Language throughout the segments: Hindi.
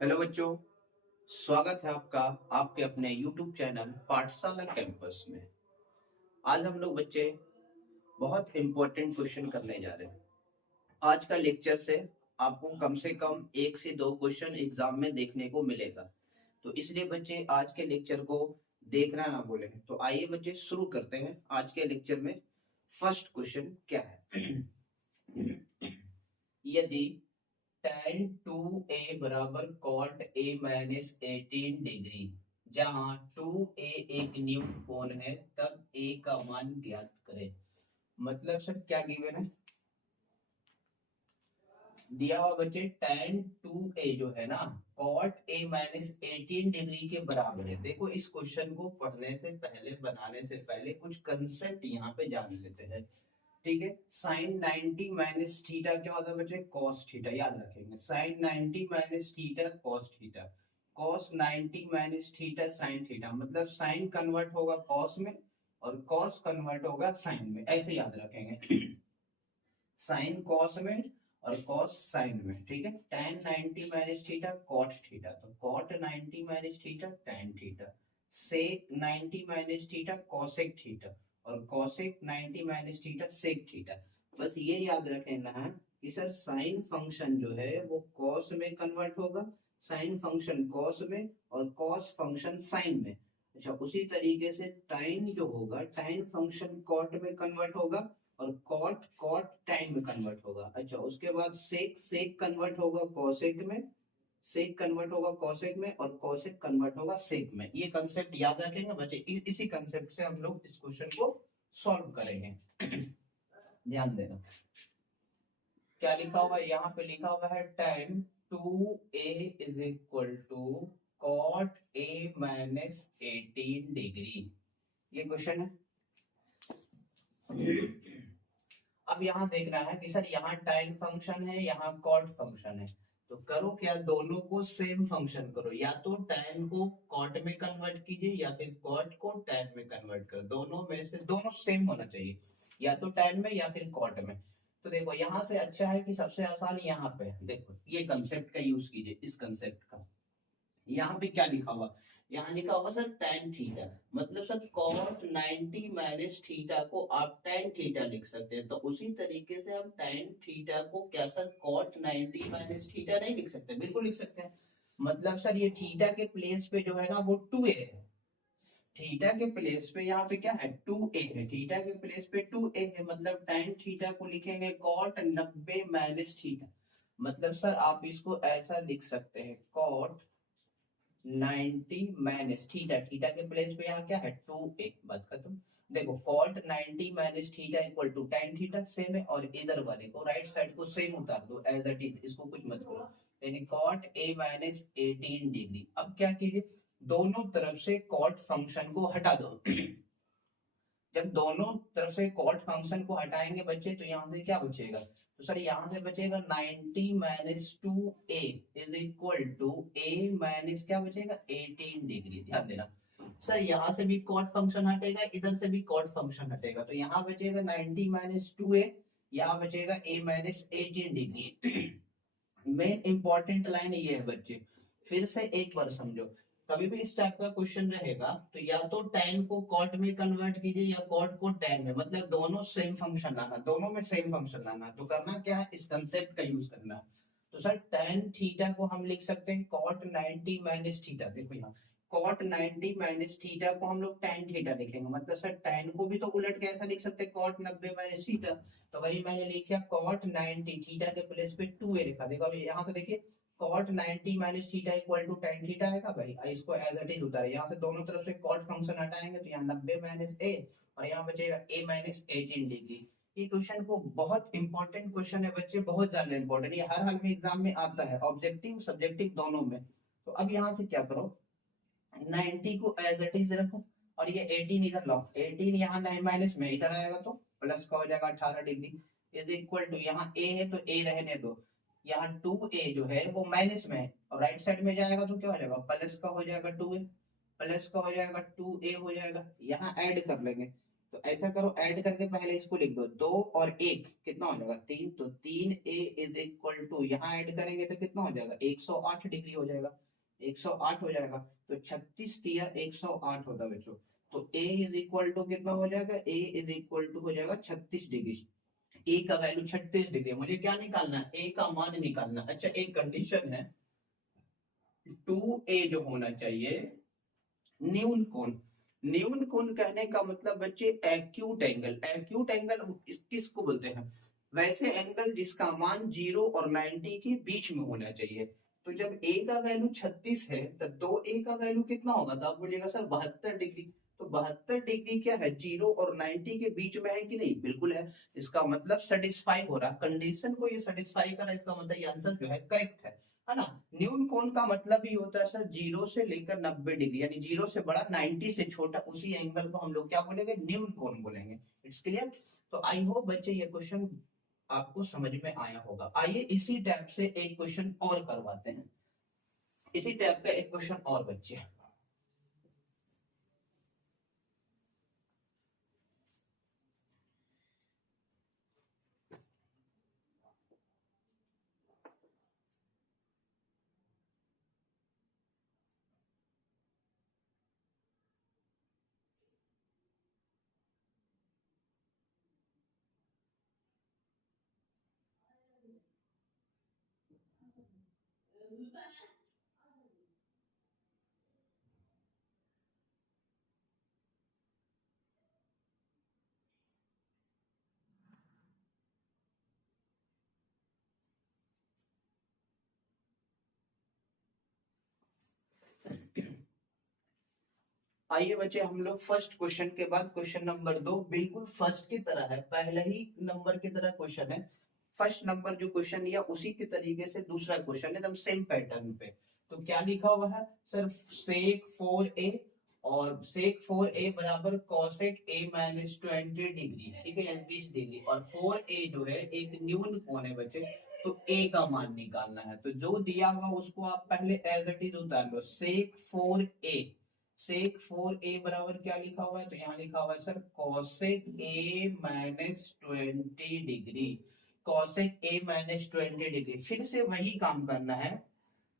हेलो बच्चों, स्वागत है आपका आपके अपने YouTube चैनल पाठशाला कैंपस में। आज हम लोग बच्चे बहुत इंपॉर्टेंट क्वेश्चन करने जा रहे हैं। आज का लेक्चर से आपको कम से कम 1 से 2 क्वेश्चन एग्जाम में देखने को मिलेगा, तो इसलिए बच्चे आज के लेक्चर को देखना ना भूलें। तो आइए बच्चे शुरू करते हैं आज के लेक्चर में। फर्स्ट क्वेश्चन क्या है? यदि tan 2a बराबर cot a माइनस 18 डिग्री, जहां 2a एक न्यूटन कोण है, तब a का मान ज्ञात करें। मतलब सर क्या गिवन है? दिया हुआ बच्चे tan 2a जो है ना cot a माइनस 18 डिग्री के बराबर है। देखो इस क्वेश्चन को पढ़ने से पहले, बनाने से पहले कुछ कंसेप्ट यहाँ पे जान लेते हैं। ठीक है, साइन 90 माइनस थीटा क्या होता है बच्चे? Cos theta. याद रखेंगे, sine 90 minus theta cos theta, cos 90 minus theta sine theta. मतलब साइन कन्वर्ट होगा कॉस में और कॉस कन्वर्ट होगा साइन में, ऐसे याद रखेंगे। साइन कॉस में और कॉस साइन में। ठीक है, tan 90 minus theta cot theta, तो cot 90 minus theta tan theta, sec 90 minus theta cosec theta, और cosec 90 minus theta sec theta. बस ये याद रखना कि सर साइन फंक्शन जो है वो कॉस में कन्वर्ट होगा, साइन फंक्शन कॉस में, और कॉस फंक्शन साइन में। अच्छा, उसी तरीके से टाइन जो होगा, टाइन फंक्शन कॉट में कन्वर्ट होगा और कॉट कॉट टाइन में कन्वर्ट होगा। अच्छा, उसके बाद सेक सेक कन्वर्ट होगा कॉसेक में, सेक कन्वर्ट होगा कॉसेक में, और कॉसेक कन्वर्ट होगा सेक में। ये कंसेप्ट याद रखेंगे बच्चे। इसी कंसेप्ट से हम लोग इस क्वेश्चन को सॉल्व करेंगे। ध्यान देना क्या लिखा हुआ है यहाँ पे। लिखा हुआ है tan 2a is equal to cot a minus 18 degree. ये क्वेश्चन है। अब यहाँ देखना है कि सर यहाँ tan फंक्शन है, यहाँ cot फंक्शन है, तो करो क्या, दोनों को सेम फंक्शन करो। या तो tan को cot में कन्वर्ट कीजिए या फिर cot को tan में कन्वर्ट करो। दोनों में से दोनों सेम होना चाहिए, या तो tan में या फिर cot में। तो देखो यहाँ से अच्छा है कि सबसे आसान यहाँ पे देखो, ये कंसेप्ट का यूज कीजिए। इस कंसेप्ट का यहाँ पे क्या लिखा हुआ? यहाँ लिखा हुआ सर tan थीटा, मतलब सर cot 90 माइनस थीटा को आप tan थीटा लिख सकते हैं। तो उसी तरीके से हम tan थीटा को क्या सर cot 90 माइनस थीटा नहीं लिख सकते? बिल्कुल लिख सकते हैं। मतलब सर ये थीटा के प्लेस पे जो है ना वो 2a है। थीटा के प्लेस पे यहाँ पे क्या है? 2a है। थीटा के प्लेस पे 2a है, मतलब tan थीटा को लिखेंगे cot 90 माइनस थीटा। मतलब सर आप इसको ऐसा लिख सकते हैं, cot 90 माइनस थीटा, थीटा के प्लेस पे यहाँ क्या है? 2a। बात खत्म। देखो cot 90 minus theta equal to tan theta, same है। और इधर वाले को राइट साइड को सेम उतार दो एज इट इज, इसको कुछ मत करो। यानी cot a माइनस 18 डिग्री। अब क्या कीजिए, दोनों तरफ से cot फंक्शन को हटा दो। जब दोनों तरफ से cot फंक्शन को हटाएंगे बच्चे, तो यहाँ से क्या बचेगा? तो सर यहाँ से बचेगा 90 minus 2a is equal to a minus क्या बचेगा? 18 डिग्री। ध्यान देना सर, यहाँ से भी cot फंक्शन हटेगा, इधर से भी cot फंक्शन हटेगा, तो यहाँ बचेगा 90 माइनस 2a, यहाँ बचेगा a minus 18 degree. Main important line ये है बच्चे, फिर से एक बार समझो। कभी भी इस टाइप का क्वेश्चन रहेगा तो या तो tan को cot में कन्वर्ट कीजिए या cot को tan में, मतलब दोनों सेम फंक्शन लाना, दोनों में सेम फंक्शन लाना। तो करना क्या है, इस कंसेप्ट का यूज करना। तो सर tan थीटा को हम लिख सकते हैं cot 90 माइनस थीटा। देखो यहाँ cot 90 माइनस थीटा को हम लोग tan थीटा लिखेंगे, मतलब सर tan को भी तो उलट के ऐसा लिख सकते हैं cot 90 माइनस थीटा। तो वही मैंने लिखा cot 90, थीटा के प्लेस पे 2a लिखा। देखो अभी यहाँ से देखिए cot 90 minus theta equal to tan theta आएगा भाई, इसको एज इट इज उतारे। यहाँ से दोनों तरफ से cot फंक्शन हटाएंगे तो यहाँ 90 माइनस a, और यहाँ बचेगा a माइनस 18 डिग्री। ये क्वेश्चन को बहुत इंपॉर्टेंट क्वेश्चन है बच्चे, बहुत ज्यादा इंपॉर्टेंट। ये हर हाल में एग्जाम में आता है, ऑब्जेक्टिव सब्जेक्टिव दोनों में। तो अब यहाँ से क्या करो, 90 को एज इट इज रखो, और ये 18 इधर लाओ। 18 यहाँ 9 माइनस में इधर आएगा तो प्लस का हो जाएगा 18 डिग्री, इज इक्वल टू यहाँ a है तो a रहने दो। यहाँ 2a जो है वो माइनस में है, और राइट साइड में जाएगा तो क्या हो जाएगा? प्लस का हो जाएगा 2a, प्लस का हो जाएगा 2a हो जाएगा। यहाँ ऐड कर लेंगे, तो ऐसा करो, ऐड करके पहले इसको लिख दो, 2 और 1 कितना हो जाएगा 3, तो 3a इज इक्वल टू, यहाँ ऐड करेंगे तो कितना हो जाएगा 108 डिग्री हो जाएगा, 108 हो जाएगा। तो 36 दिया 108 होता है बच्चों। तो a इज इक्वल टू कितना हो जाएगा, a इज इक्वल टू हो जाएगा 36 डिग्री। a का वैल्यू 36 डिग्री, मुझे क्या निकालना है, a का मान निकालना। अच्छा एक कंडीशन है, 2a जो होना चाहिए न्यून कोण। न्यून कोण कहने का मतलब बच्चे एक्यूट एंगल, एक्यूट एंगल किसको बोलते हैं, वैसे एंगल जिसका मान 0 और 90 के बीच में होना चाहिए। तो जब a का वैल्यू 36 है तो 2a का वैल्यू कितना होगा, तो आप बोलिएगा सर 72 डिग्री। तो 72 डिग्री क्या है, 0 और 90 के बीच में है कि नहीं, बिल्कुल है। इसका मतलब सेटिस्फाई हो रहा, कंडीशन को ये सेटिस्फाई कर रहा है, इसका मतलब ये आंसर जो है करेक्ट है ना। न्यून कोण का मतलब ही होता है सर 0 से लेकर 90 डिग्री, यानी 0 से बड़ा 90 से छोटा, उसी एंगल को हम लोग क्या बोलेंगे, न्यून कोण बोलेंगे। It's clear. तो आई होप बच्चे ये क्वेश्चन आपको समझ में आया होगा। आइए इसी टाइप से एक क्वेश्चन और करवाते हैं, इसी टाइप का एक क्वेश्चन और बच्चे। आइए बच्चे हम लोग फर्स्ट क्वेश्चन के बाद क्वेश्चन नंबर 2 बिल्कुल फर्स्ट की तरह है, पहले ही नंबर की तरह क्वेश्चन है। फर्स्ट नंबर जो क्वेश्चन लिया उसी के तरीके से दूसरा क्वेश्चन एकदम सेम पैटर्न पे। तो क्या लिखा हुआ है सर, सेक 4a और सेक 4a बराबर कॉसेक a माइनस 20 डिग्री, ठीक है, यानी 20 डिग्री, और 4a जो है एक न्यून कोण है बच्चे, तो a का मान निकालना है। तो जो दिया हुआ उसको आप पहले एज इट इज उतार लो, सेक 4a, सेक 4a बराबर क्या लिखा हुआ है, तो यहाँ लिखा हुआ है sir cosec a minus 20 degree, cosec a minus 20 degree. फिर से वही काम करना है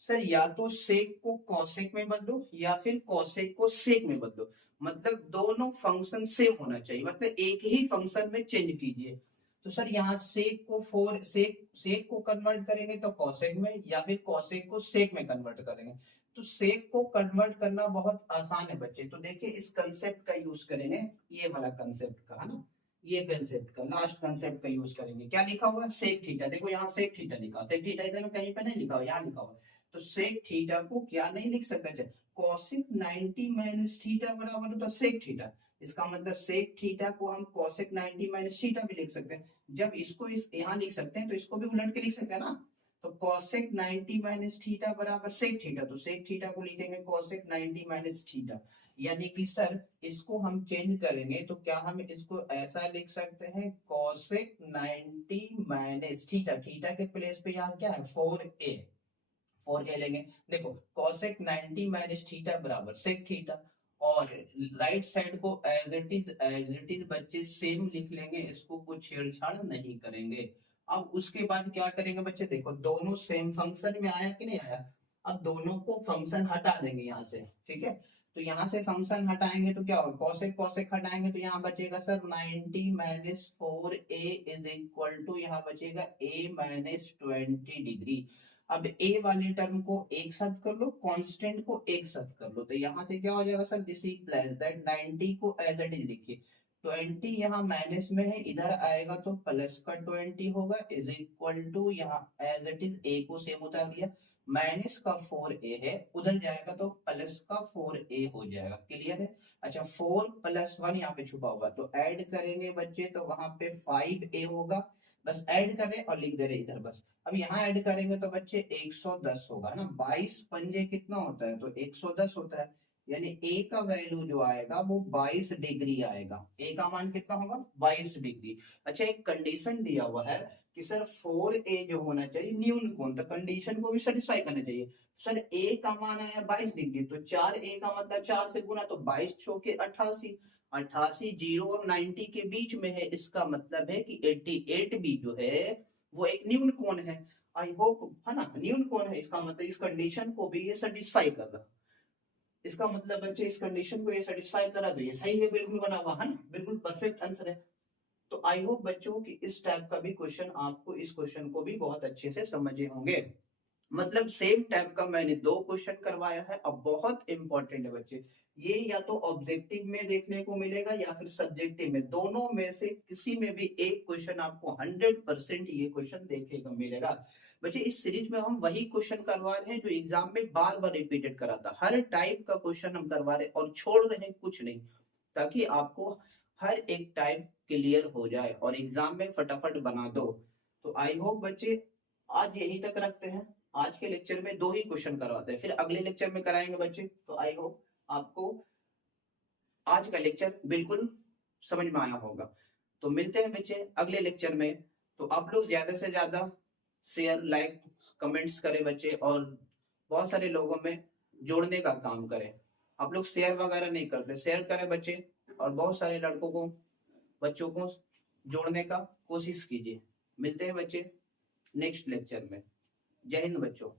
सर, या तो सेक को कॉसेक में बदलो या फिर कॉसेक को सेक में बदलो, मतलब दोनों फंक्शन सेम होना चाहिए, मतलब एक ही फंक्शन में चेंज कीजिए। तो सर यहाँ सेक को सेक को कन्वर्ट करेंगे तो कॉसेक में, या फिर कॉसेक को सेक में कन्वर्ट करेंगे। तो सेक को कन्वर्ट करना बहुत आसान है बच्चे, तो देखिए इस कंसेप्ट का यूज करेंगे, ये वाला कंसेप्ट का है ना, ये कंसेप्ट का लास्ट कंसेप्ट का यूज करेंगे। क्या लिखा हुआ है, सेक थीटा, देखो यहाँ सेक थीटा लिखा, सेक थीटा इधर कहीं पे नहीं लिखा हुआ, यहाँ लिखा हुआ। तो सेक थीटा को क्या नहीं लिख सकते, कॉसेक 90 माइनस थीटा बराबर होता है सेक थीटा। इसका मतलब सेक थीटा को हम कॉसेक 90 माइनस थीटा भी लिख सकते हैं। जब इसको इस यहाँ लिख सकते हैं तो इसको भी उलट के लिख सकते हैं ना। तो cosec 90 माइनस थीटा बराबर sec थीटा, तो sec थीटा को लिखेंगे cosec 90 माइनस थीटा। यानी कि सर इसको हम चेंज करेंगे तो क्या हम इसको ऐसा लिख सकते हैं, cosec 90 माइनस थीटा, थीटा के प्लेस पे यहाँ क्या है 4a, 4a लेंगे। देखो cosec 90 माइनस थीटा बराबर sec थीटा, और राइट साइड को एज इट इज बच्चे सेम लिख लेंगे, इसको कुछ छेड़छाड़ नहीं करेंगे। अब उसके बाद क्या करेंगे बच्चे, देखो दोनों सेम फंक्शन में आया कि नहीं आया, अब दोनों को फंक्शन हटा देंगे यहाँ से, ठीक है। तो यहाँ से फंक्शन हटाएंगे तो क्या होगा, कॉसेक कॉसेक हटाएंगे तो यहाँ बचेगा sir 90 minus 4a is equal to, यहाँ बचेगा a माइनस 20 डिग्री। अब a वाले टर्म को एक साथ कर लो, कांस्टेंट को एक साथ कर लो, तो यहाँ से क्या हो जाएगा सर, दिस इज दैट 90 को एज इट इज लिखिए, 20 यहाँ माइनस में है, इधर आएगा तो प्लस का 20 होगा, इज इक्वल टू यहाँ एज इट इज a को सेम उतार दिया, माइनस का 4a है, उधर जाएगा तो प्लस का 4a हो जाएगा। क्लियर है। अच्छा 4 प्लस 1 यहाँ पे छुपा हुआ, तो ऐड करेंगे बच्चे तो वहां पे 5a होगा, बस ऐड कर रहे और लिख दे रहे इधर बस। अब यहाँ ऐड करेंगे तो बच्चे 110 होगा ना, 22 पंजे कितना होता है, तो 110 होता है, यानी a का वैल्यू जो आएगा वो 22 डिग्री आएगा, a का मान कितना होगा 22 डिग्री। अच्छा एक कंडीशन दिया हुआ है कि सर 4a जो होना चाहिए न्यून कोण, तो कंडीशन को भी सेटिस्फाई करना चाहिए। सर a का मान आया 22 डिग्री, तो 4a का मतलब 4 से गुना, तो 22 चौके 88, 88 जीरो और 90 के बीच में है, इसका मतलब है कि 88 भी जो है वो एक न्यून कोण है। आई होप, है ना, न्यून कोण है, इसका मतलब इस कंडीशन को भी ये सेटिस्फाई कर रहा। इसका मतलब बच्चे इस कंडीशन को ये सेटिस्फाई करा, तो ये सही है, बिल्कुल बना हुआ है ना, बिल्कुल परफेक्ट आंसर है। तो आई होप बच्चों कि इस टाइप का भी क्वेश्चन आपको, इस क्वेश्चन को भी बहुत अच्छे से समझे होंगे। मतलब सेम टाइप का मैंने 2 क्वेश्चन करवाया है। अब बहुत इंपॉर्टेंट है बच्चे, ये या तो ऑब्जेक्टिव में देखने को मिलेगा या फिर सब्जेक्टिव में, दोनों में से किसी में भी एक क्वेश्चन आपको 100% ये क्वेश्चन देखने को मिलेगा। बच्चे इस सीरीज में हम वही क्वेश्चन करवा रहे हैं जो एग्जाम में बार बार रिपीटेड करा था, हर टाइप का क्वेश्चन हम करवा रहे हैं और छोड़ रहे हैं कुछ नहीं, ताकि आपको हर एक टाइप क्लियर हो जाए और एग्जाम में फटाफट बना दो। तो आई होप बच्चे आज यही तक रखते हैं। आज के लेक्चर में 2 ही क्वेश्चन करवाते हैं, फिर अगले लेक्चर में कराएंगे बच्चे। तो आई होप आपको आज का लेक्चर बिल्कुल समझ में आया होगा। तो मिलते हैं बच्चे अगले लेक्चर में। तो आप लोग ज्यादा से ज्यादा शेयर, लाइक, कमेंट्स करें बच्चे, और बहुत सारे लोगों में जोड़ने का काम करें। आप लोग शेयर वगैरह नहीं करते, शेयर करें बच्चे, और बहुत सारे लड़कों को, बच्चों को जोड़ने का कोशिश कीजिए। मिलते हैं बच्चे नेक्स्ट लेक्चर में। जय हिंद बच्चों।